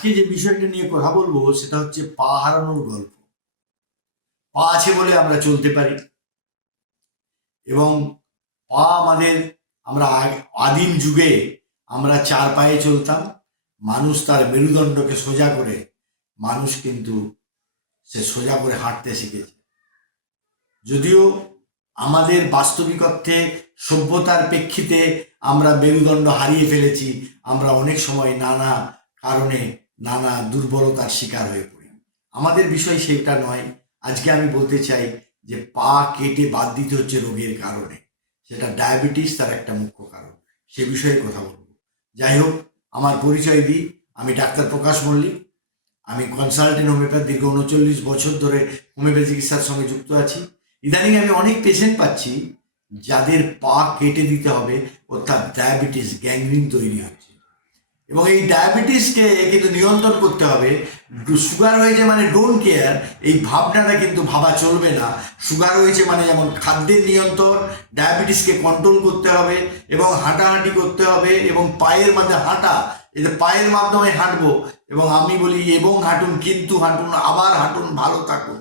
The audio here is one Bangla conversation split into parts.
আজকে যে বিষয়টা নিয়ে কথা বলব সেটা হচ্ছে পা হারানোর গল্প। পা আছে বলে আমরা চলতে পারি। এবং পা আমাদের, আমরা আদিম যুগে আমরা চার পায়ে চলতাম। মানুষ তার মেরুদণ্ডকে সোজা করে, মানুষ কিন্তু সে সোজা করে হাঁটতে শিখেছে। যদিও আমাদের বাস্তবিকত্বে সভ্যতার প্রেক্ষিতে আমরা মেরুদণ্ড হারিয়ে ফেলেছি, আমরা অনেক সময় নানা কারণে নানা দুর্বলতার শিকার হয়ে পড়ি। আমাদের বিষয় সেটা নয়। আজকে আমি বলতে চাই যে পা কেটে বাদ দিতে হচ্ছে রোগের কারণে। সেটা ডায়াবেটিস তার একটা মুখ্য কারণ। সে বিষয়ে কথা বলব। যাই হোক, আমার পরিচয় দিই। আমি ডাক্তার প্রকাশ মল্লিক। আমি কনসালটেন্ট হোমিওপ্যাথ দীর্ঘ উনচল্লিশ বছর ধরে হোমিওপ্যাথি চিকিৎসার সঙ্গে যুক্ত আছি। ইদানিং আমি অনেক পেশেন্ট পাচ্ছি যাদের পা কেটে দিতে হবে অর্থাৎ ডায়াবেটিস গ্যাংগ্রিন তৈরি হচ্ছে এবং এই ডায়াবেটিসকে কিন্তু নিয়ন্ত্রণ করতে হবে। সুগার হয়েছে মানে ডোন্ট কেয়ার এই ভাবনাটা কিন্তু ভাবা চলবে না। সুগার হয়েছে মানে যেমন খাদ্যের নিয়ন্ত্রণ, ডায়াবেটিসকে কন্ট্রোল করতে হবে এবং হাঁটাহাঁটি করতে হবে এবং পায়ের মধ্যে হাঁটা এতে পায়ের মাধ্যমে হাঁটবো এবং আমি বলি এবং হাঁটুন, কিন্তু হাঁটুন, আবার হাঁটুন, ভালো থাকুন।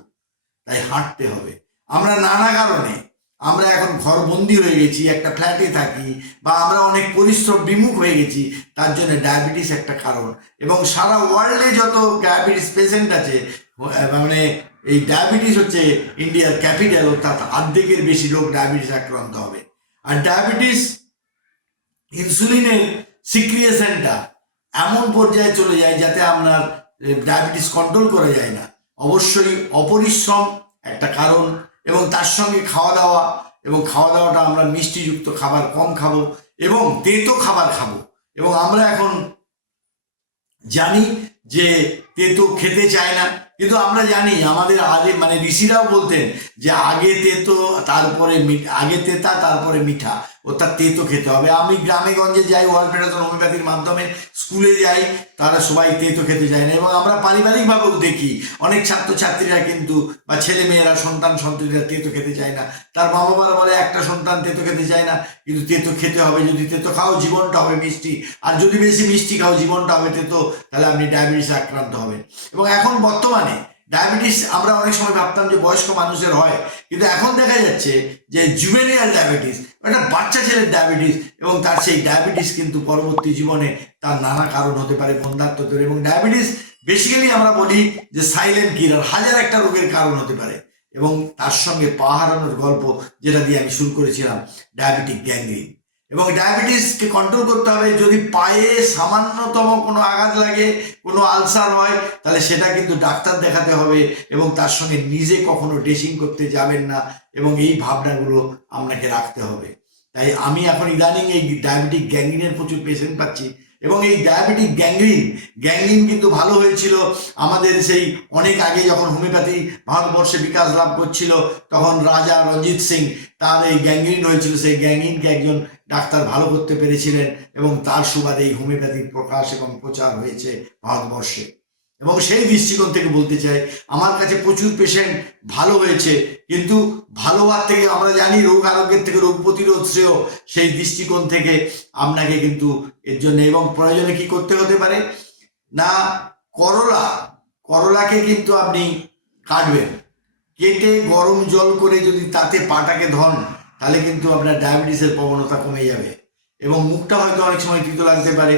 তাই হাঁটতে হবে। আমরা নানা কারণে আমরা এখন ঘরবন্দি হয়ে গেছি, একটা ফ্ল্যাটে থাকি, বা আমরা অনেক পরিশ্রম বিমুখ হয়ে গেছি, তার জন্য ডায়াবেটিস একটা কারণ। এবং সারা ওয়ার্ল্ডে যত ডায়াবেটিস পেশেন্ট আছে মানে এই ডায়াবেটিস হচ্ছে ইন্ডিয়ার ক্যাপিটাল অর্থাৎ অর্ধেকের বেশি লোক ডায়াবেটিস আক্রান্ত হবে। আর ডায়াবেটিস ইনসুলিনের সিক্রিয়েশনটা এমন পর্যায়ে চলে যায় যাতে আপনার ডায়াবেটিস কন্ট্রোল করা যায় না। অবশ্যই অপরিশ্রম একটা কারণ। এবং তার সঙ্গে খাওয়া দাওয়া এবং খাওয়া দাওয়াটা আমরা মিষ্টিযুক্ত খাবার কম খাব এবং তেতো খাবার খাব। এবং আমরা এখন জানি যে তেতো খেতে চায় না। কিন্তু আমরা জানি, আমাদের আগে মানে ঋষিরাও বলতেন যে, আগে তেতো, তারপরে আগে তেতা, তারপরে মিঠা। অর্থাৎ তেতো খেতে হবে। আমি গ্রামে গঞ্জে যাই ওয়ার্ল্ড ফেডারেশন হোমিওপ্যাথির মাধ্যমে স্কুলে যাই, তারা সবাই তেতো খেতে চায় না। এবং আমরা পারিবারিকভাবেও দেখি, অনেক ছাত্রছাত্রীরা কিন্তু, বা ছেলে মেয়েরা সন্তান সন্ততিরা তেতো খেতে চায় না। তার মা বাবারা বলে, একটা সন্তান তেতো খেতে চায় না, কিন্তু তেতো খেতে হবে। যদি তেতো খাও, জীবনটা হবে মিষ্টি। আর যদি বেশি মিষ্টি খাও, জীবনটা হবে তেতো, তাহলে আপনি ডায়াবেটিস আক্রান্ত হবেন এবং এখন বর্তমানে ডায়াবেটিস আমরা অনেক সময় ভাবতাম যে বয়স্ক মানুষের হয়। কিন্তু এখন দেখা যাচ্ছে যে জুভেনিয়াল ডায়াবেটিস একটা বাচ্চা ছেলের ডায়াবেটিস এবং তার সেই ডায়াবেটিস কিন্তু পরবর্তী জীবনে তার নানা কারণ হতে পারে বন্ধাত্মতের এবং ডায়াবেটিস বেসিক্যালি আমরা বলি যে সাইলেন্ট কিলার হাজার একটা রোগের কারণ হতে পারে। এবং তার সঙ্গে পা হারানোর গল্প যেটা দিয়ে আমি শুরু করেছিলাম ডায়াবেটিক গ্যাংগ্রিন এবং ডায়াবেটিসকে কন্ট্রোল করতে হবে। যদি পায়ে সামান্যতম কোনো আঘাত লাগে, কোনো আলসার হয়, তাহলে সেটা কিন্তু ডাক্তার দেখাতে হবে এবং তার সঙ্গে নিজে কখনো ড্রেসিং করতে যাবেন না এবং এই ভাবনাগুলো আপনাকে রাখতে হবে। তাই আমি এখন ইদানিং এই ডায়াবেটিক গ্যাঙ্গিনের প্রচুর পেশেন্ট পাচ্ছি। এবং এই ডায়াবেটিক গ্যাংলিন গ্যাংলিন কিন্তু ভালো হয়েছিল। আমাদের সেই অনেক আগে যখন হোমিওপ্যাথি ভারতবর্ষে বিকাশ লাভ করছিল, তখন রাজা রঞ্জিত সিং তার এই গ্যাংগ্রিন হয়েছিল। সেই গ্যাংগ্রিনকে একজন ডাক্তার ভালো করতে পেরেছিলেন এবং তার সুবাদে এই হোমিওপ্যাথির প্রকাশ এবং প্রচার হয়েছে ভারতবর্ষে। এবং সেই দৃষ্টিকোণ থেকে বলতে চাই, আমার কাছে প্রচুর পেশেন্ট ভালো হয়েছে, কিন্তু ভালো হওয়ার থেকে আমরা জানি রোগ আরোগ্যের থেকে, রোগ প্রতিরোধ শ্রেয়, সেই দৃষ্টিকোণ থেকে আপনাকে কিন্তু এর জন্য এবং প্রয়োজনে কি করতে হতে পারে? না, করলা, করলাকে কিন্তু আপনি কাটবেন। কেটে গরম জল করে যদি তাতে পাটাকে ধন, তাহলে কিন্তু আপনার ডায়াবেটিসের প্রবণতা কমে যাবে। এবং মুখটা হয়তো অনেক সময় তিতো লাগতে পারে।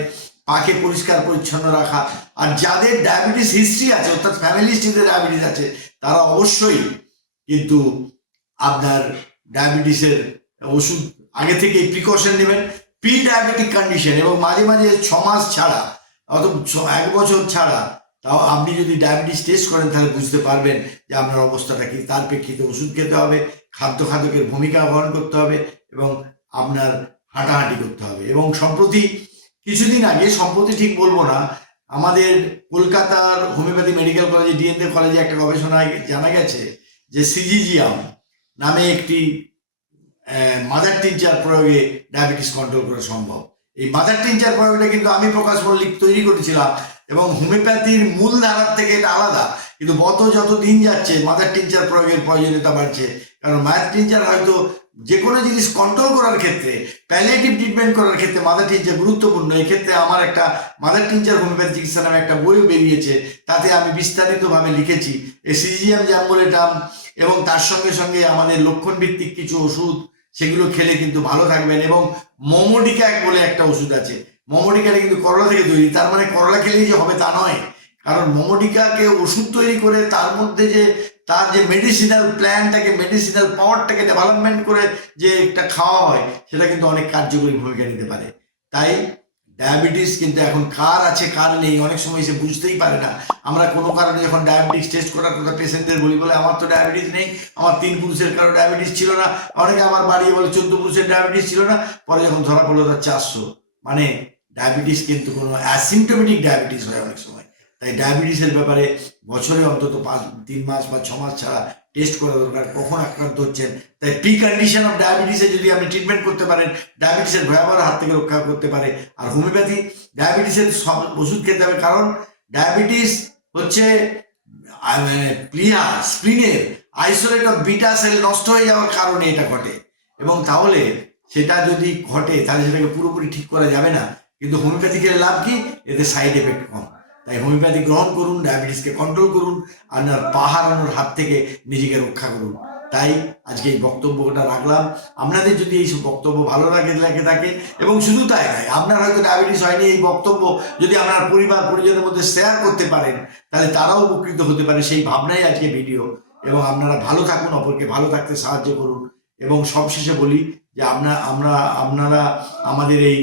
পাকে পরিষ্কার পরিচ্ছন্ন রাখা। আর যাদের ডায়াবেটিস হিস্ট্রি আছে, অর্থাৎ ফ্যামিলি হিস্ট্রিতে ডায়াবেটিস আছে, তারা অবশ্যই কিন্তু আপনার ডায়াবেটিসের ওষুধ আগে থেকে প্রিকশন নেবেন। প্রি ডায়াবেটিক কন্ডিশন এবং মাঝে মাঝে ছ মাস ছাড়া অত এক বছর ছাড়া, তাও আপনি যদি ডায়াবেটিস টেস্ট করেন, তাহলে বুঝতে পারবেন যে আপনার অবস্থাটা কি। তার প্রেক্ষিতে ওষুধ খেতে হবে, খাদ্য খাদকের ভূমিকা গ্রহণ করতে হবে এবং আপনার হাঁটাহাঁটি করতে হবে এবং সম্প্রতি কিছুদিন আগে, সম্প্রতি ঠিক বলব না, আমাদের কলকাতার হোমিওপ্যাথি মেডিকেল কলেজে ডিএনএ কলেজে একটা গবেষণায় জানা গেছে যে সিজিজিয়াম নামে একটি মাদার টিনচার প্রয়োগে ডায়াবেটিস কন্ট্রোল করা সম্ভব। এই মাদার টিনচার প্রয়োগটা কিন্তু আমি প্রকাশ মল্লিক তৈরি করেছিলাম এবং হোমিওপ্যাথির মূল ধারার থেকে এটা আলাদা। কিন্তু গত যত দিন যাচ্ছে মাদার টিনচার প্রয়োগের প্রয়োজনীয়তা বাড়ছে। কারণ মাদার টিনচার হয়তো যে কোনো জিনিস কন্ট্রোল করার ক্ষেত্রে প্যালিয়েটিভ ট্রিটমেন্ট করার ক্ষেত্রে মাদার টিনচার গুরুত্বপূর্ণ। এক্ষেত্রে আমার একটা মাদার টিনচার হোমিওপ্যাথি চিকিৎসা নামে একটা বইও বেরিয়েছে, তাতে আমি বিস্তারিতভাবে লিখেছি। সিজিএম জাম্বুলেটাম এবং তার সঙ্গে সঙ্গে আমাদের লক্ষণ ভিত্তিক কিছু ওষুধ, সেগুলো খেলে কিন্তু ভালো থাকবেন এবং মোমোডিক্যাক বলে একটা ওষুধ আছে। মোমোডিকাটা কিন্তু করলা থেকে তৈরি, তার মানে করলা খেলেই যে হবে তা নয়। কারণ মোমোডিকাকে ওষুধ তৈরি করে তার মধ্যে যে তার যে মেডিসিনাল প্ল্যানটাকে মেডিসিনাল পাওয়ারটাকে ডেভেলপমেন্ট করে যে একটা খাওয়া হয়, সেটা কিন্তু অনেক কার্যকরী ভূমিকা নিতে পারে। তাই ডায়াবেটিস কিন্তু এখন কার আছে, কার নেই, অনেক সময় সে বুঝতেই পারে না। আমরা কোনো কারণে যখন ডায়াবেটিস টেস্ট করার কথা পেশেন্টদের বলি, বলে, আমার তো ডায়াবেটিস নেই, আমার তিন পুরুষের কারও ডায়াবেটিস ছিল না। অনেকে আমার বাড়িয়ে বলে, চোদ্দ পুরুষের ডায়াবেটিস ছিল না। পরে যখন ধরা পড়ল তার চারশো। মানে ডায়াবেটিস কিন্তু কোনো অ্যাসিমটোমেটিক ডায়াবেটিস হয় অনেক সময়। তাই ডায়াবেটিসের ব্যাপারে বছরে অন্তত পাঁচ, তিন মাস বা ছ মাস ছাড়া টেস্ট করা দরকার, কখন আক্রান্ত হচ্ছেন। তাই প্রি কন্ডিশন অফ ডায়াবেটিসে যদি আপনি ট্রিটমেন্ট করতে পারেন ডায়াবেটিসের ভয়াবহ হাত থেকে রক্ষা করতে পারে। আর হোমিওপ্যাথি ডায়াবেটিসের সব ওষুধ খেতে হবে, কারণ ডায়াবেটিস হচ্ছে মানে প্লিয়া স্প্লিনের আইসোলেট অফ বিটা সেল নষ্ট হয়ে যাওয়ার কারণে এটা ঘটে। এবং তাহলে সেটা যদি ঘটে, তাহলে সেটাকে পুরোপুরি ঠিক করা যাবে না। কিন্তু হোমিওপ্যাথি খেলে লাভ কি? এতে সাইড এফেক্ট কম। তাই হোমিওপ্যাথি গ্রহণ করুন ডায়াবেটিসকে কন্ট্রোল করুন আপনার পা হারানোর হাত থেকে নিজেকে রক্ষা করুন। তাই আজকে এই বক্তব্যটা রাখলাম। আপনাদের যদি এই বক্তব্য ভালো লাগে লাগে থাকে, এবং শুধু তাই নয়, আপনার হয়তো ডায়াবেটিস হয়নি, এই বক্তব্য যদি আপনার পরিবার পরিজনের মধ্যে শেয়ার করতে পারেন, তাহলে তারাও উপকৃত হতে পারে সেই ভাবনাই আজকে ভিডিও এবং আপনারা ভালো থাকুন, অপরকে ভালো থাকতে সাহায্য করুন। এবং সবশেষে বলি যে আপনার আমরা, আপনারা আমাদের এই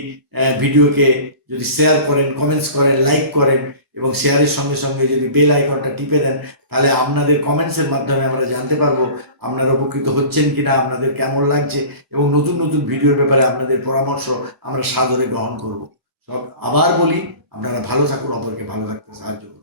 ভিডিওকে যদি শেয়ার করেন কমেন্টস করেন লাইক করেন এবং শেয়ারের সঙ্গে সঙ্গে যদি বেল আইকনটা টিপে দেন, তাহলে আপনাদের কমেন্টসের মাধ্যমে আমরা জানতে পারব আপনারা উপকৃত হচ্ছেন কিনা, আপনাদের কেমন লাগছে এবং নতুন নতুন ভিডিওর ব্যাপারে আপনাদের পরামর্শ আমরা সাদরে গ্রহণ করব। সব, আবার বলি, আপনারা ভালো থাকুন, অপরকে ভালো থাকতে সাহায্য করুন।